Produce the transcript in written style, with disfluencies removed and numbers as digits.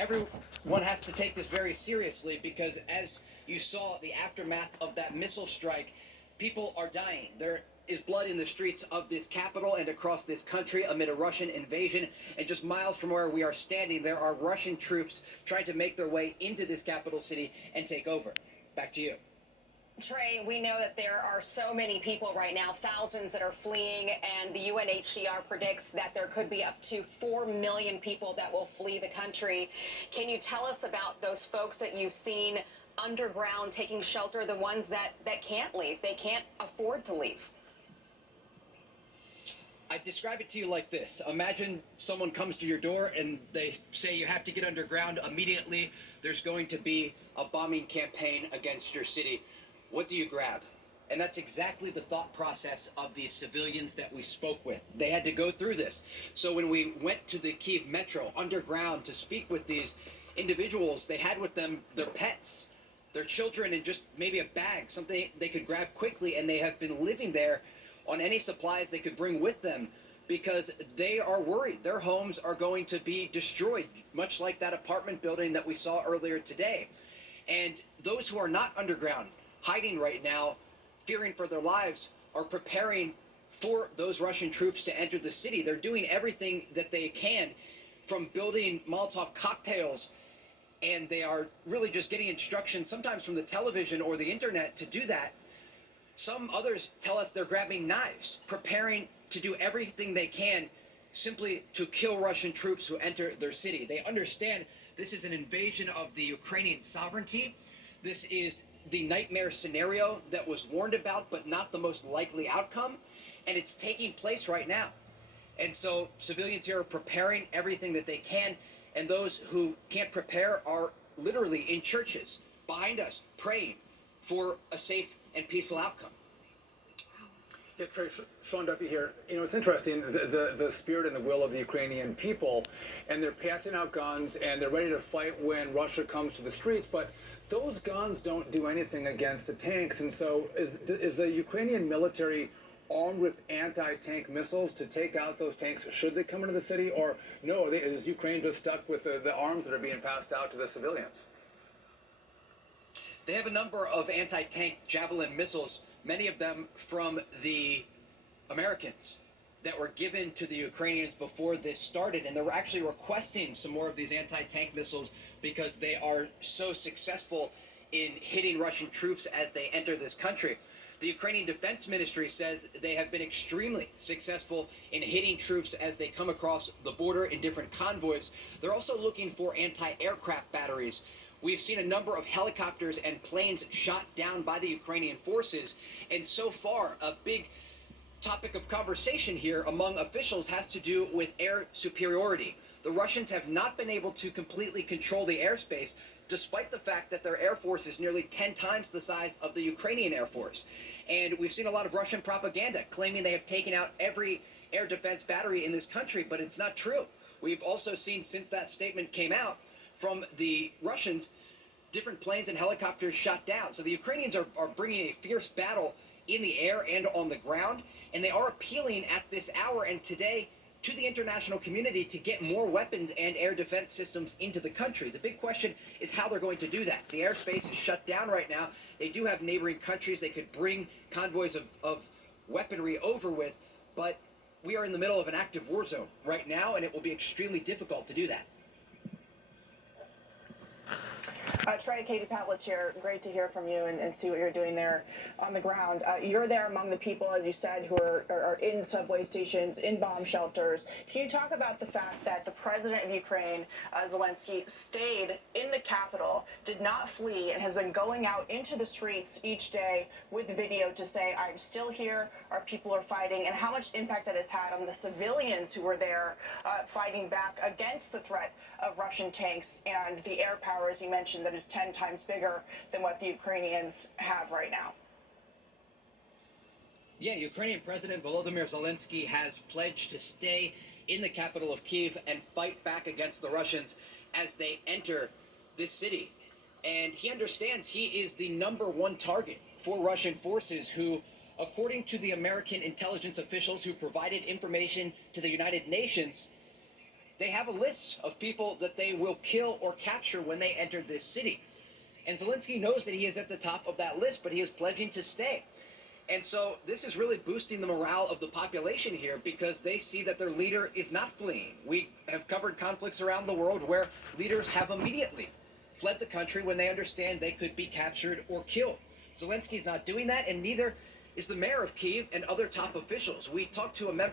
everyone has to take this very seriously because as you saw the aftermath of that missile strike, people are dying. There is blood in the streets of this capital and across this country amid a Russian invasion. And just miles from where we are standing, there are Russian troops trying to make their way into this capital city and take over. Back to you. Trey, we know that there are so many people right now, thousands that are fleeing, and the UNHCR predicts that there could be up to 4 million people that will flee the country. Can you tell us about those folks that you've seen underground taking shelter, the ones that can't leave? They can't afford to leave. I describe it to you like this. Imagine someone comes to your door and they say you have to get underground immediately. There's going to be a bombing campaign against your city. What do you grab? And that's exactly the thought process of these civilians that we spoke with. They had to go through this. So when we went to the Kyiv metro underground to speak with these individuals, they had with them their pets, their children, and just maybe a bag, something they could grab quickly, and they have been living there on any supplies they could bring with them because they are worried their homes are going to be destroyed, much like that apartment building that we saw earlier today. And those who are not underground, hiding right now, fearing for their lives, are preparing for those Russian troops to enter the city. They're doing everything that they can, from building Molotov cocktails, and they are really just getting instructions, sometimes from the television or the internet, to do that. Some others tell us they're grabbing knives, preparing to do everything they can simply to kill Russian troops who enter their city. They understand this is an invasion of the Ukrainian sovereignty. This is the nightmare scenario that was warned about, but not the most likely outcome. And it's taking place right now. And so civilians here are preparing everything that they can. And those who can't prepare are literally in churches behind us, praying for a safe and peaceful outcome. Yeah, Trey, Sean Duffy here. You know, it's interesting, the spirit and the will of the Ukrainian people, and they're passing out guns, and they're ready to fight when Russia comes to the streets, but those guns don't do anything against the tanks. And so is the Ukrainian military armed with anti-tank missiles to take out those tanks should they come into the city? Or no, is Ukraine just stuck with the arms that are being passed out to the civilians? They have a number of anti-tank Javelin missiles, many of them from the Americans that were given to the Ukrainians before this started. And they were actually requesting some more of these anti-tank missiles because they are so successful in hitting Russian troops as they enter this country. The Ukrainian Defense Ministry says they have been extremely successful in hitting troops as they come across the border in different convoys. They're also looking for anti-aircraft batteries. We've seen a number of helicopters and planes shot down by the Ukrainian forces. And so far, a big topic of conversation here among officials has to do with air superiority. The Russians have not been able to completely control the airspace, despite the fact that their air force is nearly 10 times the size of the Ukrainian air force. And we've seen a lot of Russian propaganda claiming they have taken out every air defense battery in this country, but it's not true. We've also seen, since that statement came out from the Russians, different planes and helicopters shot down. So the Ukrainians are bringing a fierce battle in the air and on the ground, and they are appealing at this hour and today to the international community to get more weapons and air defense systems into the country. The big question is how they're going to do that. The airspace is shut down right now. They do have neighboring countries they could bring convoys of weaponry over with, but we are in the middle of an active war zone right now, and it will be extremely difficult to do that. Trey, Katie Pavlich here. Great to hear from you and see what you're doing there on the ground. You're there among the people, as you said, who are in subway stations, in bomb shelters. Can you talk about the fact that the president of Ukraine, Zelensky, stayed in the capital, did not flee, and has been going out into the streets each day with video to say, I'm still here, our people are fighting, and how much impact that has had on the civilians who were there fighting back against the threat of Russian tanks and the air power, as you mentioned, that is 10 times bigger than what the Ukrainians have right now. Yeah, Ukrainian President Volodymyr Zelensky has pledged to stay in the capital of Kyiv and fight back against the Russians as they enter this city. And he understands he is the #1 target for Russian forces who, according to the American intelligence officials who provided information to the United Nations, they have a list of people that they will kill or capture when they enter this city. And Zelensky knows that he is at the top of that list, but he is pledging to stay. And so this is really boosting the morale of the population here because they see that their leader is not fleeing. We have covered conflicts around the world where leaders have immediately fled the country when they understand they could be captured or killed. Zelensky's not doing that, and neither is the mayor of Kyiv and other top officials. We talked to a member